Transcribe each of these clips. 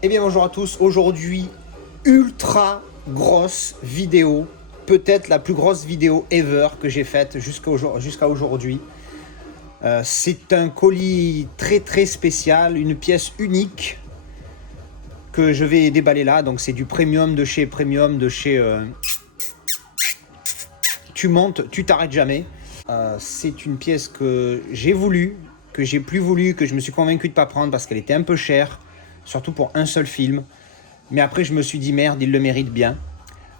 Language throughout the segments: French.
Eh bien bonjour à tous, aujourd'hui ultra grosse vidéo, peut-être la plus grosse vidéo ever que j'ai faite jusqu'à aujourd'hui. C'est un colis très spécial, une pièce unique que je vais déballer là, donc c'est du premium de chez Tu montes, tu t'arrêtes jamais. C'est une pièce que j'ai voulu, que j'ai plus voulu, que je me suis convaincu de pas prendre parce qu'elle était un peu chère, surtout pour un seul film. Mais après, je me suis dit, merde, il le mérite bien.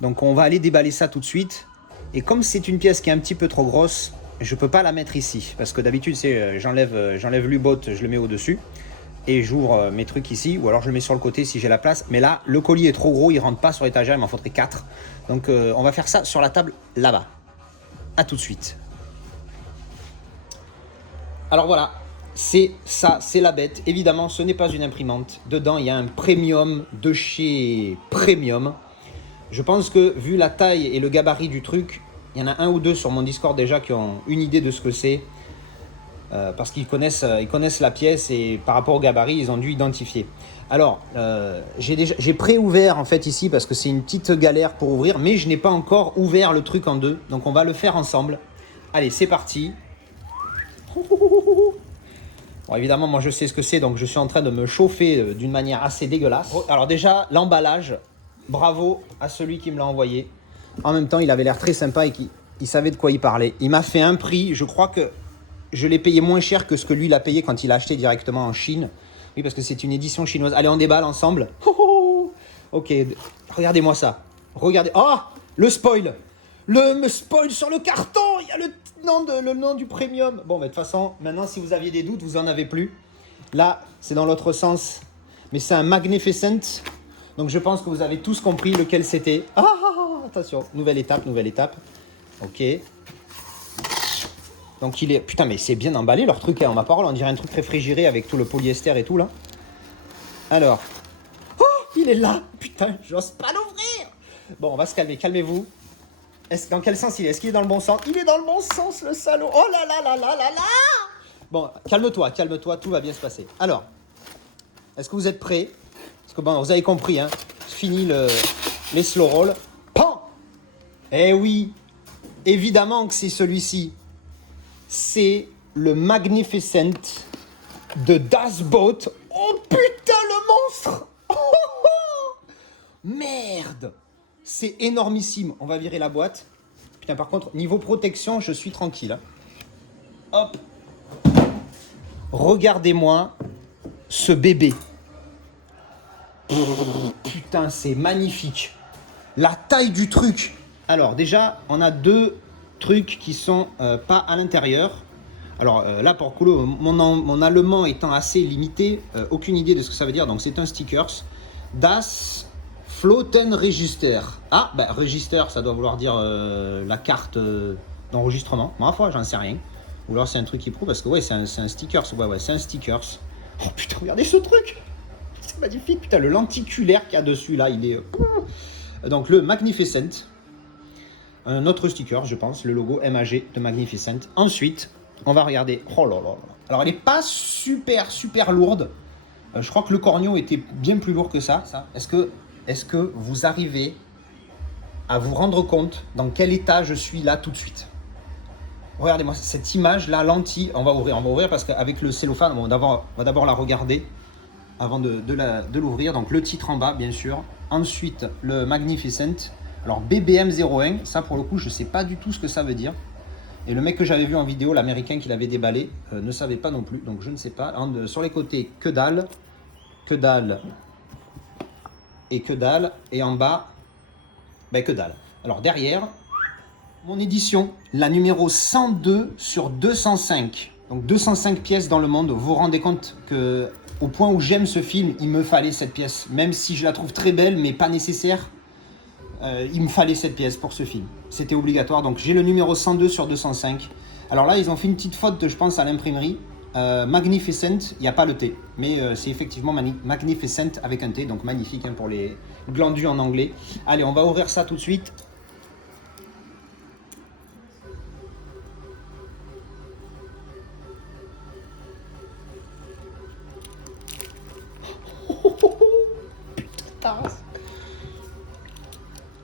Donc on va aller déballer ça tout de suite. Et comme c'est une pièce qui est un petit peu trop grosse, je peux pas la mettre ici. Parce que d'habitude, j'enlève l'U-Boat, je le mets au-dessus. Et j'ouvre mes trucs ici. Ou alors je le mets sur le côté si j'ai la place. Mais là, le colis est trop gros, il rentre pas sur l'étagère, il m'en faudrait 4. Donc on va faire ça sur la table là-bas. A tout de suite. Alors voilà, c'est ça, c'est la bête. Évidemment, ce n'est pas une imprimante. Dedans, il y a un premium de chez Premium. Je pense que vu la taille et le gabarit du truc, il y en a un ou deux sur mon Discord déjà qui ont une idée de ce que c'est. Parce qu'ils connaissent la pièce et par rapport au gabarit, ils ont dû identifier. Alors, j'ai pré-ouvert en fait ici parce que c'est une petite galère pour ouvrir, mais je n'ai pas encore ouvert le truc en deux. Donc on va le faire ensemble. Allez, c'est parti. Bon, évidemment, moi je sais ce que c'est, donc je suis en train de me chauffer d'une manière assez dégueulasse. Alors déjà, l'emballage, bravo à celui qui me l'a envoyé. En même temps, il avait l'air très sympa et il savait de quoi il parlait. Il m'a fait un prix, je crois que je l'ai payé moins cher que ce que lui il a payé quand il a acheté directement en Chine. Oui, parce que c'est une édition chinoise. Allez, on déballe ensemble. Ok, regardez-moi ça. Regardez. Oh, le spoil. Me spoil sur le carton. Il y a le nom du premium. Bon, mais de toute façon, maintenant, si vous aviez des doutes, vous en avez plus. Là, c'est dans l'autre sens. Mais c'est un Magnificent. Donc, je pense que vous avez tous compris lequel c'était. Attention, nouvelle étape. Ok. Donc, il est... Putain, mais c'est bien emballé, leur truc. Hein, en ma parole, on dirait un truc réfrigéré avec tout le polyester et tout, là. Alors. Oh, il est là. Putain, j'ose pas l'ouvrir. Bon, on va se calmer. Calmez-vous. Dans quel sens il est? Est-ce qu'il est dans le bon sens? Il est dans le bon sens, le salaud. Oh là là là là là là. Bon, calme-toi, tout va bien se passer. Alors, est-ce que vous êtes prêts? Parce que bon, vous avez compris, hein. Fini les slow rolls. Pan. Eh oui, évidemment que c'est celui-ci. C'est le Magnificent de Das Boat. Oh putain, le monstre. Merde. C'est énormissime. On va virer la boîte. Putain, par contre, niveau protection, je suis tranquille. Hein. Hop. Regardez-moi ce bébé. Putain, c'est magnifique. La taille du truc. Alors, déjà, on a deux trucs qui sont pas à l'intérieur. Alors là, pour le coup, mon allemand étant assez limité, aucune idée de ce que ça veut dire. Donc, c'est un stickers. Das Flottenregister. Ah, bah, register, ça doit vouloir dire la carte d'enregistrement. Ma foi, j'en sais rien. Ou alors c'est un truc qui prouve, parce que ouais, c'est un stickers. Ouais, c'est un stickers. Oh putain, regardez ce truc. C'est magnifique. Putain, le lenticulaire qu'il y a dessus, là, il est... Donc, le Magnificent. Un autre sticker, je pense. Le logo MAG de Magnificent. Ensuite, on va regarder... Oh là là. Alors, elle n'est pas super lourde. Je crois que le corneau était bien plus lourd que ça. Est-ce que vous arrivez à vous rendre compte dans quel état je suis là tout de suite? Regardez-moi cette image là, lentille. On va ouvrir parce qu'avec le cellophane, on va d'abord la regarder avant de l'ouvrir. Donc le titre en bas, bien sûr. Ensuite, le Magnificent. Alors BBM01, ça pour le coup, je ne sais pas du tout ce que ça veut dire. Et le mec que j'avais vu en vidéo, l'américain qui l'avait déballé, ne savait pas non plus. Donc je ne sais pas. Sur les côtés, que dalle et que dalle. Et en bas, ben que dalle. Alors derrière, mon édition, la numéro 102 sur 205. Donc 205 pièces dans le monde. Vous vous rendez compte que au point où j'aime ce film, il me fallait cette pièce. Même si je la trouve très belle, mais pas nécessaire. Il me fallait cette pièce pour ce film. C'était obligatoire. Donc j'ai le numéro 102 sur 205. Alors là, ils ont fait une petite faute, je pense, à l'imprimerie. Magnificent, il n'y a pas le T. Mais c'est effectivement Magnificent avec un T. Donc magnifique hein, pour les glandus en anglais. Allez, on va ouvrir ça tout de suite.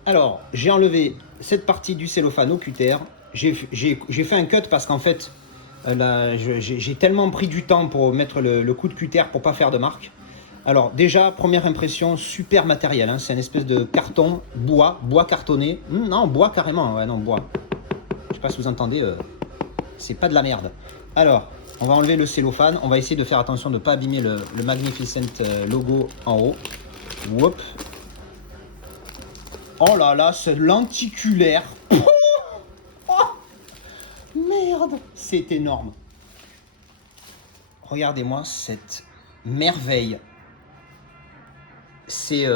Alors, j'ai enlevé cette partie du cellophane au cutter. J'ai fait un cut parce qu'en fait, j'ai tellement pris du temps pour mettre le coup de cutter pour pas faire de marque. Alors déjà, première impression, super matériel, hein. C'est une espèce de carton, bois cartonné. Non, bois carrément, ouais, non, bois. Je sais pas si vous entendez, c'est pas de la merde. Alors, on va enlever le cellophane, on va essayer de faire attention de ne pas abîmer le Magnificent logo en haut. Whoop. Oh là là, ce lenticulaire. Oh, merde, c'est énorme. Regardez-moi cette merveille. C'est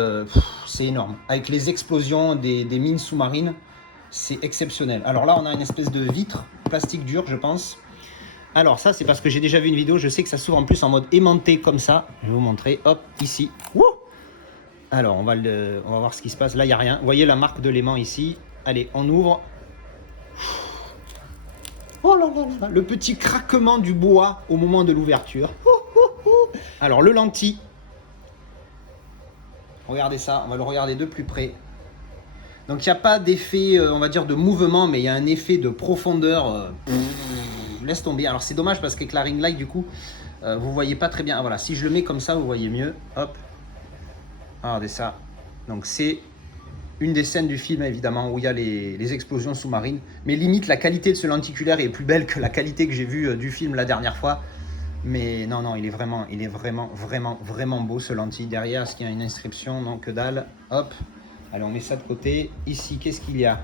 énorme. Avec les explosions des mines sous-marines, c'est exceptionnel. Alors là, on a une espèce de vitre plastique dur, je pense. Alors ça, c'est parce que j'ai déjà vu une vidéo. Je sais que ça s'ouvre en plus en mode aimanté comme ça. Je vais vous montrer. Hop, ici. Wouh! Alors, on va voir ce qui se passe. Là, il n'y a rien. Vous voyez la marque de l'aimant ici. Allez, on ouvre. Oh là là là, le petit craquement du bois au moment de l'ouverture. Alors, le lentille. Regardez ça, on va le regarder de plus près. Donc il n'y a pas d'effet, on va dire, de mouvement, mais il y a un effet de profondeur. Laisse tomber. Alors c'est dommage parce qu'avec la ring light, du coup, vous ne voyez pas très bien. Ah, voilà, si je le mets comme ça, vous voyez mieux. Hop. Regardez ça. Donc c'est une des scènes du film, évidemment, où il y a les explosions sous-marines. Mais limite, la qualité de ce lenticulaire est plus belle que la qualité que j'ai vue du film la dernière fois. Mais non, non, il est vraiment beau ce lentille. Derrière, est-ce qu'il y a une inscription? Non, que dalle. Hop. Allez, on met ça de côté. Ici, qu'est-ce qu'il y a?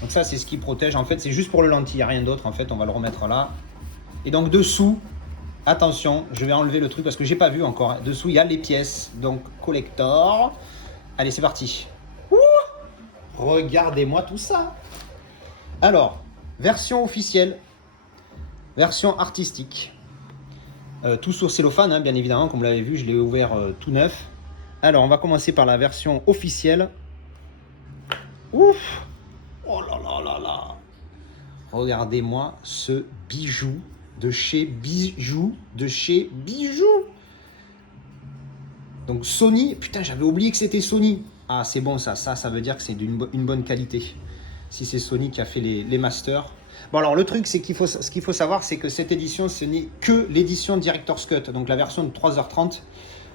Donc ça, c'est ce qui protège. En fait, c'est juste pour le lentille, il n'y a rien d'autre. En fait, on va le remettre là. Et donc, dessous, attention, je vais enlever le truc parce que j'ai pas vu encore. Dessous, il y a les pièces. Donc, collector. Allez, c'est parti. Ouh, regardez-moi tout ça. Alors, version officielle. Version artistique. Tout sur cellophane, hein, bien évidemment, comme vous l'avez vu, je l'ai ouvert tout neuf. Alors, on va commencer par la version officielle. Ouf! Oh là là là là! Regardez-moi ce bijou de chez Bijou. Donc Sony, putain, j'avais oublié que c'était Sony. Ah, c'est bon ça veut dire que c'est une bonne qualité. Si c'est Sony qui a fait les masters. Bon, alors le truc, c'est ce qu'il faut savoir, c'est que cette édition, ce n'est que l'édition Director's Cut, donc la version de 3h30.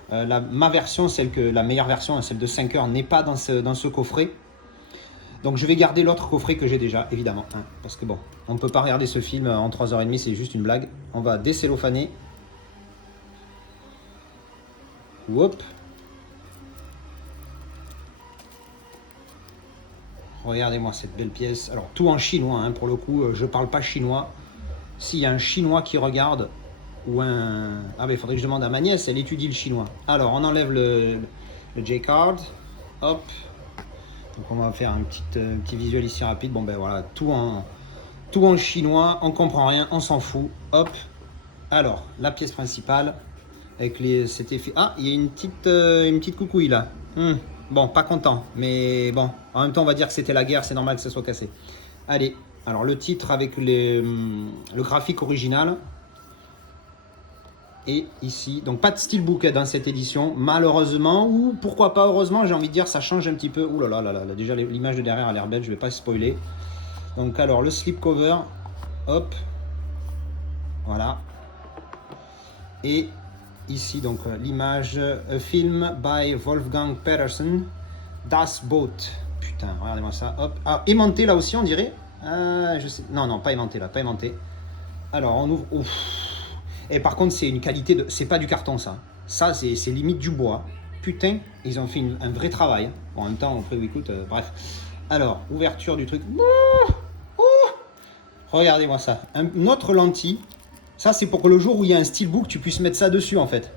Ma version, la meilleure version, celle de 5 heures, n'est pas dans ce coffret. Donc je vais garder l'autre coffret que j'ai déjà, évidemment. Hein, parce que bon, on ne peut pas regarder ce film en 3h30, c'est juste une blague. On va décellophaner. Hop. Regardez-moi cette belle pièce. Alors tout en chinois, hein, pour le coup, je parle pas chinois. S'il y a un chinois qui regarde, ou un... Ah ben il faudrait que je demande à ma nièce, elle étudie le chinois. Alors on enlève le J-card. Hop. Donc on va faire un petit visuel ici rapide. Bon ben voilà, tout en chinois, on comprend rien, on s'en fout. Hop. Alors, la pièce principale, avec cet effet... Ah, il y a une petite coucouille là. Bon, pas content, mais bon, en même temps, on va dire que c'était la guerre, c'est normal que ça soit cassé. Allez, alors le titre avec le graphique original. Et ici, donc pas de steelbook dans cette édition, malheureusement, ou pourquoi pas heureusement, j'ai envie de dire, ça change un petit peu. Ouh là là là là, déjà l'image de derrière a l'air belle, je vais pas spoiler. Donc alors, le slipcover, hop, voilà. Et ici, donc l'image, a film by Wolfgang Petersen, Das Boot. Putain, regardez-moi ça, hop. Ah, aimanté là aussi, on dirait. Je sais, non, pas aimanté là, pas aimanté. Alors, on ouvre, ouf. Et par contre, c'est une qualité de... C'est pas du carton, ça. Ça, c'est limite du bois. Putain, ils ont fait un vrai travail. Bon, en même temps, on peut... Écoute, bref. Alors, ouverture du truc. Regardez-moi ça. Un autre lentille. Ça, c'est pour que le jour où il y a un steelbook, tu puisses mettre ça dessus, en fait.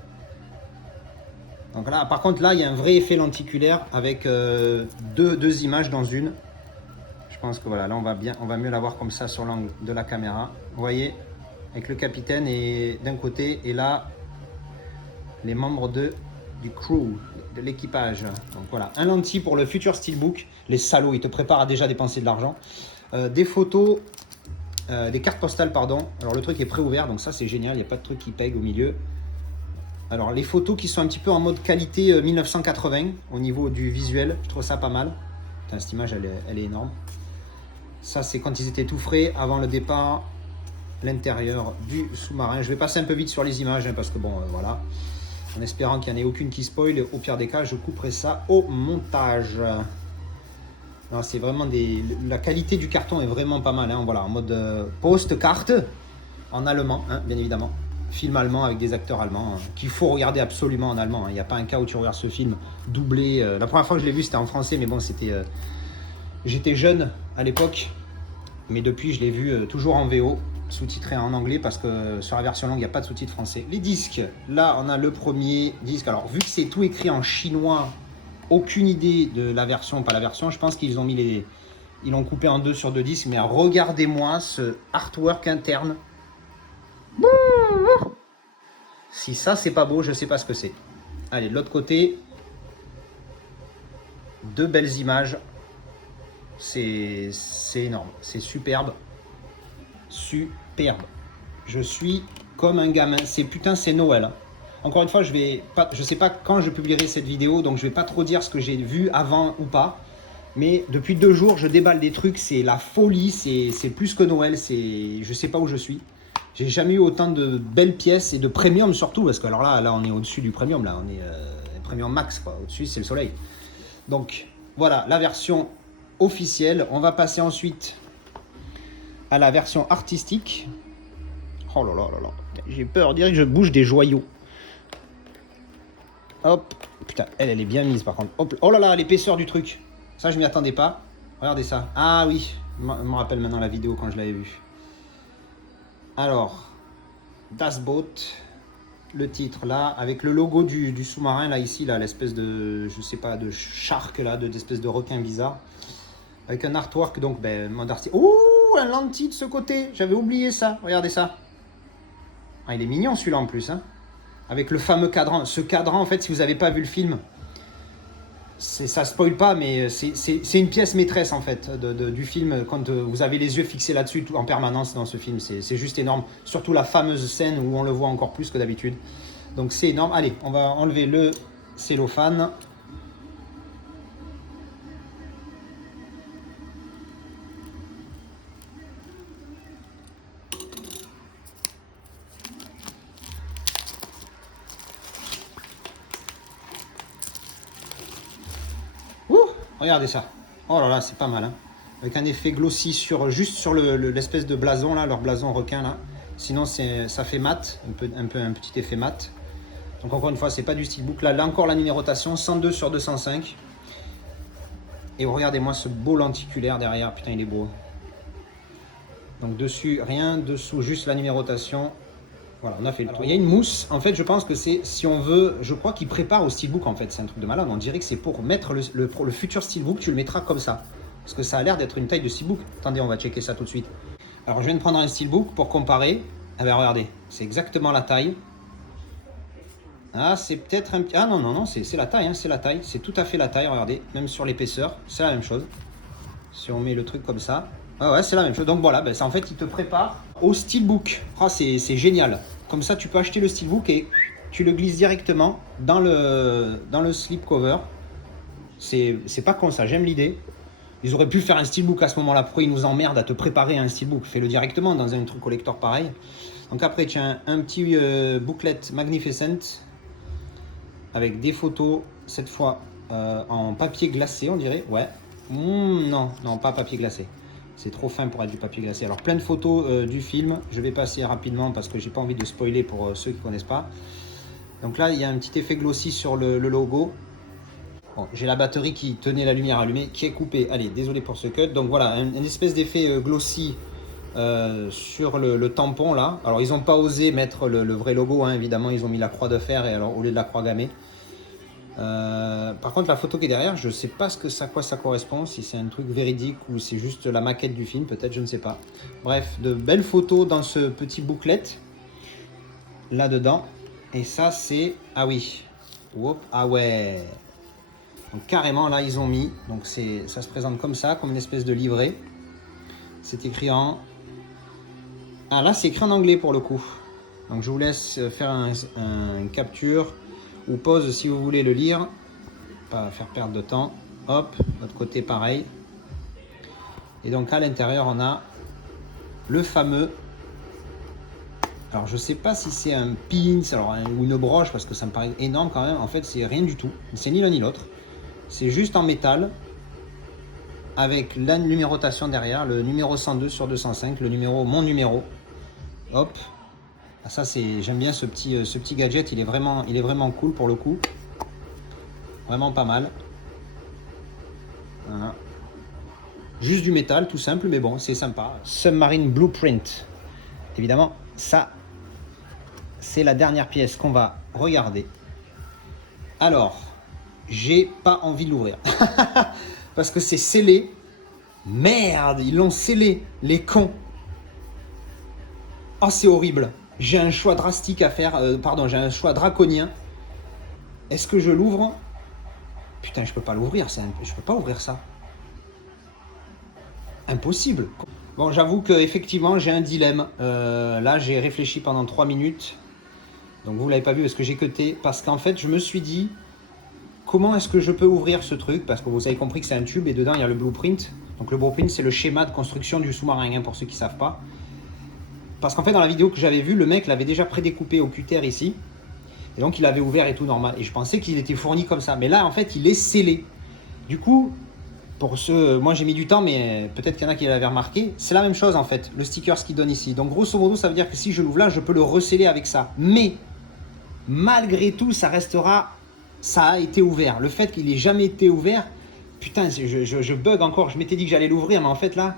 Donc là, par contre, là, il y a un vrai effet lenticulaire avec deux images dans une. Je pense que voilà, là, on va mieux la voir comme ça sur l'angle de la caméra. Vous voyez, avec le capitaine et d'un côté, et là, les membres du crew, de l'équipage. Donc voilà, un lentille pour le futur steelbook. Les salauds, ils te préparent à déjà dépenser de l'argent. Des photos, des cartes postales, pardon. Alors le truc est pré-ouvert, donc ça c'est génial, il n'y a pas de truc qui pègue au milieu. Alors les photos qui sont un petit peu en mode qualité 1980 au niveau du visuel, je trouve ça pas mal. Putain, cette image, elle est énorme. Ça, c'est quand ils étaient tout frais, avant le départ, l'intérieur du sous-marin. Je vais passer un peu vite sur les images, hein, parce que bon, voilà. En espérant qu'il n'y en ait aucune qui spoil. Au pire des cas, je couperai ça au montage. C'est vraiment la qualité du carton est vraiment pas mal. Hein. Voilà, en mode post-carte, en allemand, hein, bien évidemment. Film allemand avec des acteurs allemands, hein, qu'il faut regarder absolument en allemand. Il n'y a pas un cas où tu regardes ce film doublé. La première fois que je l'ai vu, c'était en français, mais bon, c'était... j'étais jeune à l'époque, mais depuis, je l'ai vu toujours en VO, sous-titré en anglais, parce que sur la version longue, il n'y a pas de sous-titres français. Les disques, là, on a le premier disque. Alors, vu que c'est tout écrit en chinois, aucune idée de la version, pas la version, je pense qu'ils ont mis les... Ils l'ont coupé en 2 sur 2 disques, mais regardez-moi ce artwork interne. Si ça, c'est pas beau, je sais pas ce que c'est. Allez, de l'autre côté, 2 belles images. C'est énorme, c'est superbe. Superbe. Je suis comme un gamin. C'est Noël. Encore une fois, je sais pas quand je publierai cette vidéo, donc je vais pas trop dire ce que j'ai vu avant ou pas. Mais depuis 2 jours, je déballe des trucs, c'est la folie, c'est plus que Noël, je sais pas où je suis. J'ai jamais eu autant de belles pièces et de premium surtout, parce que alors là on est au-dessus du premium, là, on est premium max, quoi. Au-dessus, c'est le soleil. Donc voilà, la version officielle. On va passer ensuite à la version artistique. Oh là là là là, j'ai peur, on dirait que je bouge des joyaux. Hop, putain, elle est bien mise par contre. Hop. Oh là là, l'épaisseur du truc. Ça, je m'y attendais pas. Regardez ça. Ah oui, je me rappelle maintenant la vidéo quand je l'avais vue. Alors, Das Boot, le titre là, avec le logo du sous-marin là, ici, là, l'espèce de, je sais pas, de shark là, d'espèce de requin bizarre. Avec un artwork, donc, mode artiste. Ouh, un lentille de ce côté. J'avais oublié ça. Regardez ça. Ah, il est mignon celui-là en plus, hein. Avec le fameux cadran. Ce cadran, en fait, si vous n'avez pas vu le film, ça spoil pas, mais c'est une pièce maîtresse en fait du film quand vous avez les yeux fixés là-dessus en permanence dans ce film. C'est juste énorme. Surtout la fameuse scène où on le voit encore plus que d'habitude. Donc c'est énorme. Allez, on va enlever le cellophane. Regardez ça. Oh là là, c'est pas mal. Hein. Avec un effet glossy juste sur l'espèce de blason, là, leur blason requin. Là. Sinon, ça fait mat, un petit effet mat. Donc encore une fois, c'est pas du steelbook. Là encore, la numérotation, 102 sur 205. Et regardez-moi ce beau lenticulaire derrière. Putain, il est beau. Donc dessus, rien. Dessous, juste la numérotation. Voilà, on a fait le tour. Il y a une mousse. En fait, je pense que c'est, si on veut, je crois qu'il prépare au steelbook en fait. C'est un truc de malade. On dirait que c'est pour mettre le futur steelbook, tu le mettras comme ça. Parce que ça a l'air d'être une taille de steelbook. Attendez, on va checker ça tout de suite. Alors, je viens de prendre un steelbook pour comparer. Ah ben regardez, c'est exactement la taille. Ah, c'est peut-être un petit... Ah non, non, non, c'est la taille, hein, c'est la taille. C'est tout à fait la taille, regardez. Même sur l'épaisseur, c'est la même chose. Si on met le truc comme ça. Ah ouais, c'est la même chose. Donc voilà, ça, en fait, il te prépare au steelbook. Ah, c'est génial. Comme ça, tu peux acheter le steelbook et tu le glisses directement dans le slipcover. C'est pas con ça, j'aime l'idée. Ils auraient pu faire un steelbook à ce moment-là. Pourquoi ils nous emmerdent à te préparer un steelbook? Fais-le directement dans un truc collector pareil. Donc après, tu as un petit booklet Magnificent avec des photos, cette fois en papier glacé, on dirait. Ouais. Non, non, pas papier glacé. C'est trop fin pour être du papier glacé. Alors, plein de photos du film. Je vais passer rapidement parce que j'ai pas envie de spoiler pour ceux qui ne connaissent pas. Donc là, il y a un petit effet glossy sur le logo. Bon, j'ai la batterie qui tenait la lumière allumée qui est coupée. Allez, désolé pour ce cut. Donc voilà, une espèce d'effet glossy sur le tampon là. Alors, ils n'ont pas osé mettre le vrai logo, hein, évidemment. Ils ont mis la croix de fer et alors, au lieu de la croix gammée. Par contre, la photo qui est derrière, je ne sais pas quoi ça correspond, si c'est un truc véridique ou c'est juste la maquette du film, peut-être, je ne sais pas. Bref, de belles photos dans ce petit booklet, là-dedans. Et ça, c'est... Ah oui. Hop, ah ouais. Donc carrément, là, ils ont mis... Donc ça se présente comme ça, comme une espèce de livret. C'est écrit en... Ah, là, c'est écrit en anglais pour le coup. Donc je vous laisse faire un capture... ou pause si vous voulez le lire, pas faire perdre de temps. Hop, l'autre côté pareil. Et donc à l'intérieur, on a le fameux... Alors je sais pas si c'est un pin ou une broche, parce que ça me paraît énorme quand même. En fait, c'est rien du tout. C'est ni l'un ni l'autre. C'est juste en métal, avec la numérotation derrière, le numéro 102 sur 205, mon numéro. Hop. Ah, ça c'est, j'aime bien ce petit gadget, il est vraiment cool pour le coup. Vraiment pas mal. Voilà. Juste du métal, tout simple, mais bon, c'est sympa. Submarine Blueprint. Évidemment, ça, c'est la dernière pièce qu'on va regarder. Alors, j'ai pas envie de l'ouvrir. Parce que c'est scellé. Merde, ils l'ont scellé, les cons. Oh, c'est horrible. J'ai un choix drastique à faire. J'ai un choix draconien. Est-ce que je l'ouvre? Putain, je peux pas l'ouvrir. Je peux pas ouvrir ça. Impossible. Bon, j'avoue qu'effectivement, j'ai un dilemme. Là, j'ai réfléchi pendant 3 minutes. Donc, vous ne l'avez pas vu parce que j'ai cuté. Parce qu'en fait, je me suis dit, comment est-ce que je peux ouvrir ce truc? Parce que vous avez compris que c'est un tube et dedans, il y a le blueprint. Donc, le blueprint, c'est le schéma de construction du sous-marin, hein, pour ceux qui ne savent pas. Parce qu'en fait, dans la vidéo que j'avais vue, le mec l'avait déjà prédécoupé au cutter ici. Et donc, il avait ouvert et tout normal. Et je pensais qu'il était fourni comme ça. Mais là, en fait, il est scellé. Du coup, pour ceux... Moi, j'ai mis du temps, mais peut-être qu'il y en a qui l'avaient remarqué. C'est la même chose, en fait, le sticker ce qu'il donne ici. Donc, grosso modo, ça veut dire que si je l'ouvre là, je peux le resceller avec ça. Mais, malgré tout, ça restera... Ça a été ouvert. Le fait qu'il n'ait jamais été ouvert... Putain, je bug encore. Je m'étais dit que j'allais l'ouvrir, mais en fait, là...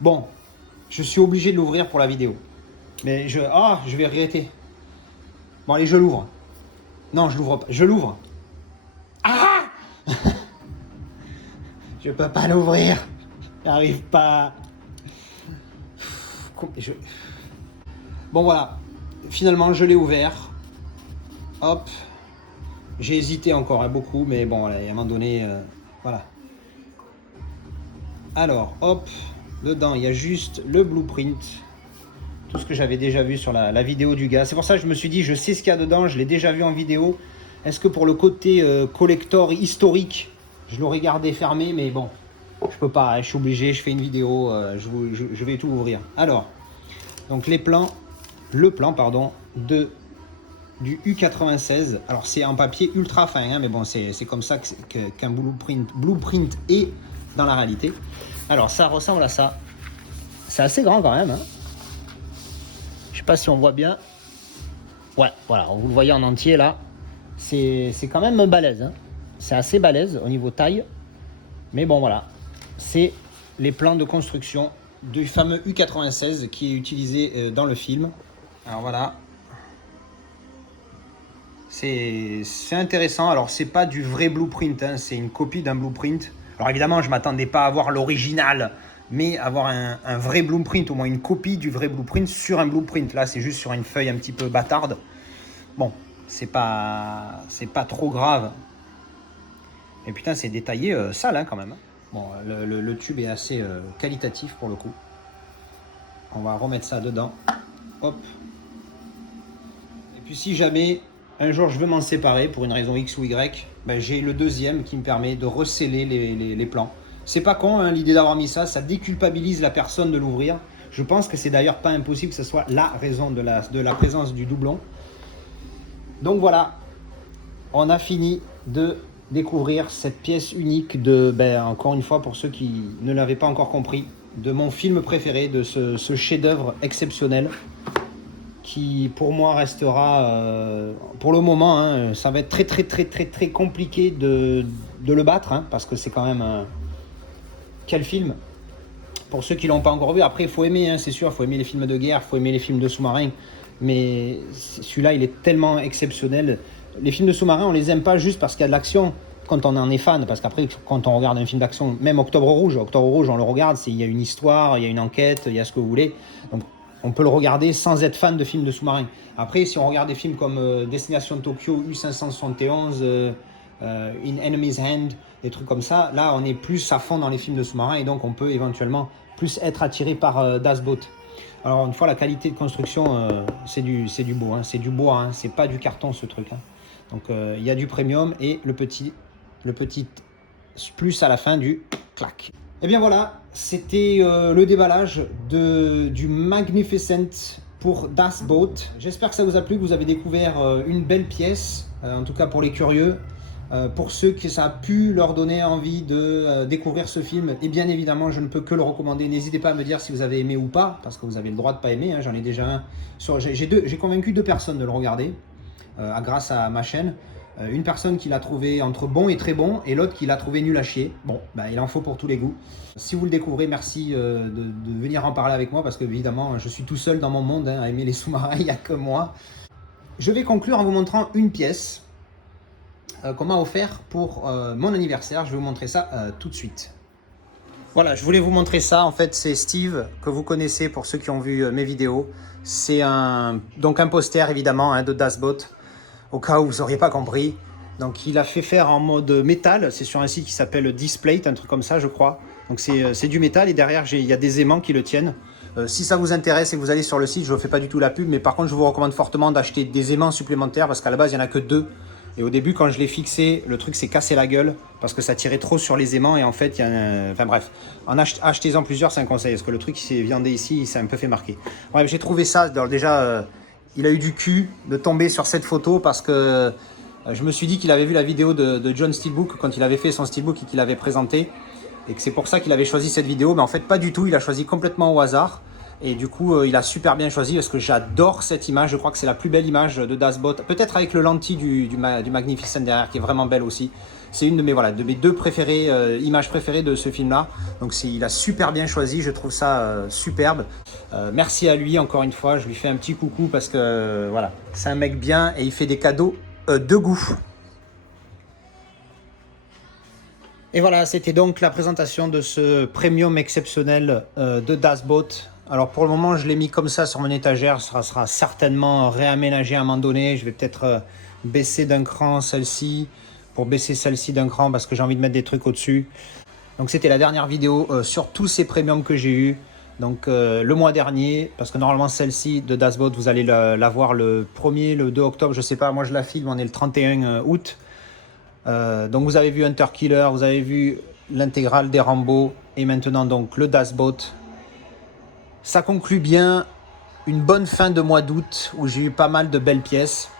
Bon... Je suis obligé de l'ouvrir pour la vidéo. Mais je vais regretter. Bon, allez, je l'ouvre. Non, je l'ouvre pas. Je l'ouvre. Ah! Je peux pas l'ouvrir. J'arrive pas. Bon, voilà. Finalement, je l'ai ouvert. Hop. J'ai hésité encore, hein, beaucoup. Mais bon, voilà, à un moment donné, voilà. Alors, hop. Dedans, il y a juste le blueprint. Tout ce que j'avais déjà vu sur la vidéo du gars. C'est pour ça que je me suis dit, je sais ce qu'il y a dedans, je l'ai déjà vu en vidéo. Est-ce que pour le côté collector historique, je l'aurais gardé fermé? Mais bon, je peux pas, je suis obligé, je fais une vidéo, je vais tout ouvrir. Alors, donc le plan, du U96. Alors c'est en papier ultra fin, hein, mais bon, c'est comme ça qu'un blueprint est dans la réalité. Alors ça ressemble à ça. C'est assez grand quand même, hein. Je sais pas si on voit bien. Ouais, voilà, vous le voyez en entier là. C'est quand même balèze, hein. C'est assez balèze au niveau taille. Mais bon, voilà. C'est les plans de construction du fameux U96 qui est utilisé dans le film. Alors voilà. C'est intéressant. Alors c'est pas du vrai blueprint, hein. C'est une copie d'un blueprint. Alors évidemment, je ne m'attendais pas à avoir l'original, mais avoir un vrai blueprint, au moins une copie du vrai blueprint sur un blueprint. Là, c'est juste sur une feuille un petit peu bâtarde. Bon, c'est pas trop grave. Et putain, c'est détaillé sale, hein, quand même. Bon, le tube est assez qualitatif pour le coup. On va remettre ça dedans. Hop. Et puis si jamais un jour je veux m'en séparer pour une raison X ou Y, ben, j'ai le deuxième qui me permet de resceller les plans. C'est pas con, hein, l'idée d'avoir mis ça, ça déculpabilise la personne de l'ouvrir. Je pense que c'est d'ailleurs pas impossible que ce soit la raison de la présence du doublon. Donc voilà, on a fini de découvrir cette pièce unique de, encore une fois pour ceux qui ne l'avaient pas encore compris, de mon film préféré, de ce chef-d'œuvre exceptionnel qui pour moi restera, pour le moment, hein, ça va être très compliqué de le battre, hein, parce que c'est quand même quel film. Pour ceux qui l'ont pas encore vu, après il faut aimer, hein, c'est sûr, il faut aimer les films de guerre, il faut aimer les films de sous-marins, mais celui-là il est tellement exceptionnel. Les films de sous-marins on les aime pas juste parce qu'il y a de l'action quand on en est fan, parce qu'après quand on regarde un film d'action, même Octobre Rouge on le regarde, il y a une histoire, il y a une enquête, il y a ce que vous voulez, donc on peut le regarder sans être fan de films de sous-marins. Après, si on regarde des films comme Destination Tokyo, U571, In Enemy's Hand, des trucs comme ça, là, on est plus à fond dans les films de sous-marins et donc on peut éventuellement plus être attiré par Das Boot. Alors une fois, la qualité de construction, c'est du beau, hein, c'est du bois, hein, c'est pas du carton ce truc. Hein. Donc il y a du premium et le petit plus à la fin du clac. Et bien voilà, c'était le déballage du Magnificent pour Das Boat. J'espère que ça vous a plu, que vous avez découvert une belle pièce, en tout cas pour les curieux. Pour ceux que ça a pu leur donner envie de découvrir ce film, et bien évidemment je ne peux que le recommander. N'hésitez pas à me dire si vous avez aimé ou pas, parce que vous avez le droit de ne pas aimer, hein. J'en ai déjà un. J'ai convaincu 2 personnes de le regarder grâce à ma chaîne. Une personne qui l'a trouvé entre bon et très bon, et l'autre qui l'a trouvé nul à chier. Bon, bah, il en faut pour tous les goûts. Si vous le découvrez, merci de venir en parler avec moi, parce que évidemment je suis tout seul dans mon monde, hein, à aimer les sous-marins, il n'y a que moi. Je vais conclure en vous montrant une pièce qu'on m'a offert pour mon anniversaire. Je vais vous montrer ça tout de suite. Voilà, je voulais vous montrer ça. En fait, c'est Steve, que vous connaissez pour ceux qui ont vu mes vidéos. C'est donc un poster, évidemment, hein, de Das Boat, au cas où vous n'auriez pas compris. Donc, il a fait faire en mode métal. C'est sur un site qui s'appelle Displate, un truc comme ça, je crois. Donc, c'est du métal et derrière, il y a des aimants qui le tiennent. Si ça vous intéresse et que vous allez sur le site, je ne fais pas du tout la pub, mais par contre, je vous recommande fortement d'acheter des aimants supplémentaires parce qu'à la base, il n'y en a que 2. Et au début, quand je l'ai fixé, le truc s'est cassé la gueule parce que ça tirait trop sur les aimants. Et en fait, il y a un... Enfin bref, achetez-en plusieurs, c'est un conseil. Parce que le truc qui s'est viandé ici, il s'est un peu fait marquer. Bref, j'ai trouvé ça. Alors déjà, il a eu du cul de tomber sur cette photo parce que je me suis dit qu'il avait vu la vidéo de John Steelbook quand il avait fait son Steelbook et qu'il avait présenté. Et que c'est pour ça qu'il avait choisi cette vidéo. Mais en fait, pas du tout. Il a choisi complètement au hasard. Et du coup, il a super bien choisi parce que j'adore cette image. Je crois que c'est la plus belle image de Das Boat. Peut-être avec le lentille du Magnificent derrière qui est vraiment belle aussi. C'est une de mes 2 préférées, images préférées de ce film-là. Donc il a super bien choisi. Je trouve ça superbe. Merci à lui encore une fois. Je lui fais un petit coucou parce que voilà, c'est un mec bien et il fait des cadeaux de goût. Et voilà, c'était donc la présentation de ce premium exceptionnel de Das Boat. Alors pour le moment, je l'ai mis comme ça sur mon étagère. Ça sera certainement réaménagé à un moment donné. Je vais peut-être baisser d'un cran celle-ci pour baisser celle-ci d'un cran parce que j'ai envie de mettre des trucs au-dessus. Donc c'était la dernière vidéo sur tous ces premiums que j'ai eu. Donc le mois dernier, parce que normalement celle-ci de Das Boat, vous allez la voir le 1er, le 2 octobre, je sais pas, moi je la filme, on est le 31 août. Donc vous avez vu Hunter Killer, vous avez vu l'intégrale des Rambo et maintenant donc le Das Boat. Ça conclut bien une bonne fin de mois d'août où j'ai eu pas mal de belles pièces.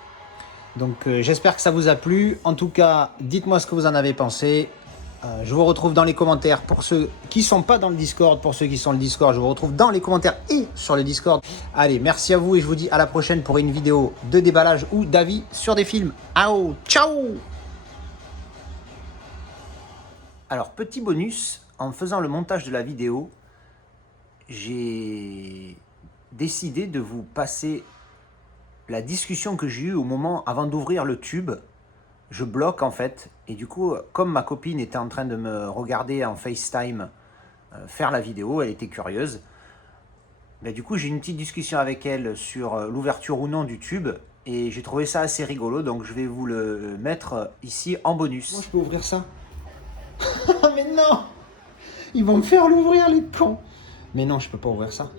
Donc j'espère que ça vous a plu. En tout cas, dites-moi ce que vous en avez pensé. Je vous retrouve dans les commentaires pour ceux qui ne sont pas dans le Discord. Pour ceux qui sont dans le Discord, je vous retrouve dans les commentaires et sur le Discord. Allez, merci à vous et je vous dis à la prochaine pour une vidéo de déballage ou d'avis sur des films. Ciao. Alors, petit bonus, en faisant le montage de la vidéo, j'ai décidé de vous passer la discussion que j'ai eue au moment avant d'ouvrir le tube. Je bloque en fait, et du coup, comme ma copine était en train de me regarder en FaceTime faire la vidéo, elle était curieuse, mais du coup j'ai une petite discussion avec elle sur l'ouverture ou non du tube, et j'ai trouvé ça assez rigolo, donc je vais vous le mettre ici en bonus. Moi je peux ouvrir ça? Mais non! Ils vont me faire l'ouvrir les cons! Mais non, je peux pas ouvrir ça.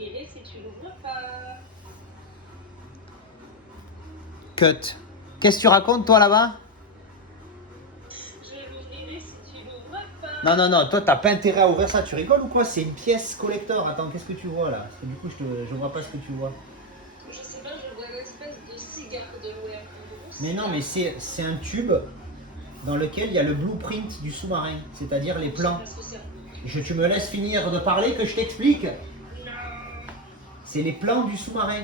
Cut. Qu'est-ce que tu racontes toi là-bas? Non, toi t'as pas intérêt à ouvrir ça, tu rigoles ou quoi? C'est une pièce collector. Attends, qu'est-ce que tu vois là? Parce que du coup je vois pas ce que tu vois. Je sais pas, je vois une espèce de cigare de l'OM. Mais non, mais c'est un tube dans lequel il y a le blueprint du sous-marin, c'est-à-dire les plans. Tu me laisses finir de parler que je t'explique? C'est les plans du sous-marin.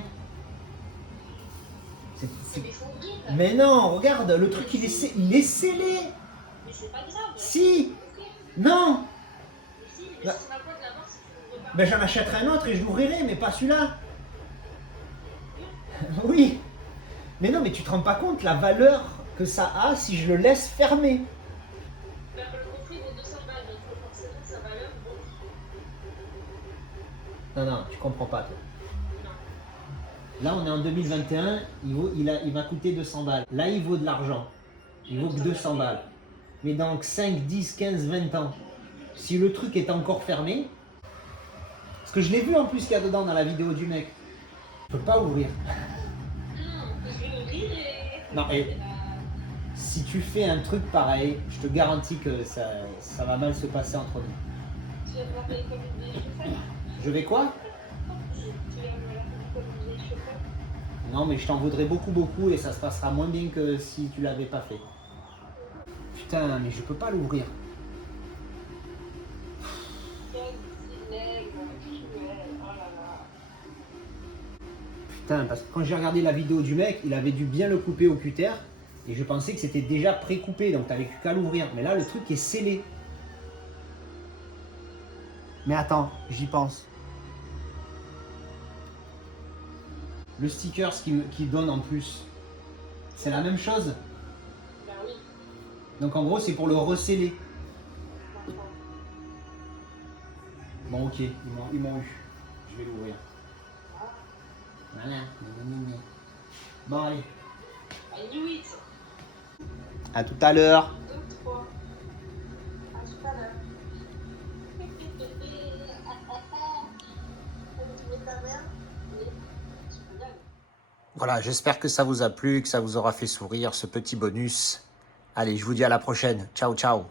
Mais non, regarde, le truc il est scellé. Mais c'est pas grave. Si. Non. Mais si, mais ça sera quoi de la main si tu veux pas? Ben j'en achèterai un autre et je l'ouvrirai, mais pas celui-là. Oui. Mais non, mais tu te rends pas compte la valeur que ça a si je le laisse fermé. Ben, le compris vaut 200 balles, donc forcément sa valeur vaut. Non, tu comprends pas toi. Là on est en 2021, il m'a coûté 200 balles. Là il vaut de l'argent. Il vaut que 200 balles. Mais dans 5, 10, 15, 20 ans, si le truc est encore fermé, Parce que je l'ai vu en plus qu'il y a dedans dans la vidéo du mec. Je peux pas ouvrir. Je vais ouvrir et... Non, et si tu fais un truc pareil, je te garantis que ça va mal se passer entre nous. Tu vas me rappeler comme une vieille chauffeur. Je vais quoi? Tu vas me rappeler comme une vieille chauffeur. Non, mais je t'en voudrais beaucoup et ça se passera moins bien que si tu l'avais pas fait. Putain, mais je peux pas l'ouvrir. Quel dilemme cruel. Oh là là. Putain, parce que quand j'ai regardé la vidéo du mec, il avait dû bien le couper au cutter. Et je pensais que c'était déjà pré-coupé, donc t'avais qu'à l'ouvrir. Mais là, le truc est scellé. Mais attends, j'y pense. Le sticker qui donne en plus, c'est la même chose. Bah oui. Donc en gros, c'est pour le resceller. Maintenant. Bon, ok, ils m'ont eu. Je vais l'ouvrir. Voilà. Bon, allez. I knew it. À tout à l'heure. 2, 3. À tout à l'heure. Tu veux ta mère? Oui. Tu peux y aller. Voilà, j'espère que ça vous a plu, que ça vous aura fait sourire ce petit bonus. Allez, je vous dis à la prochaine. Ciao, ciao.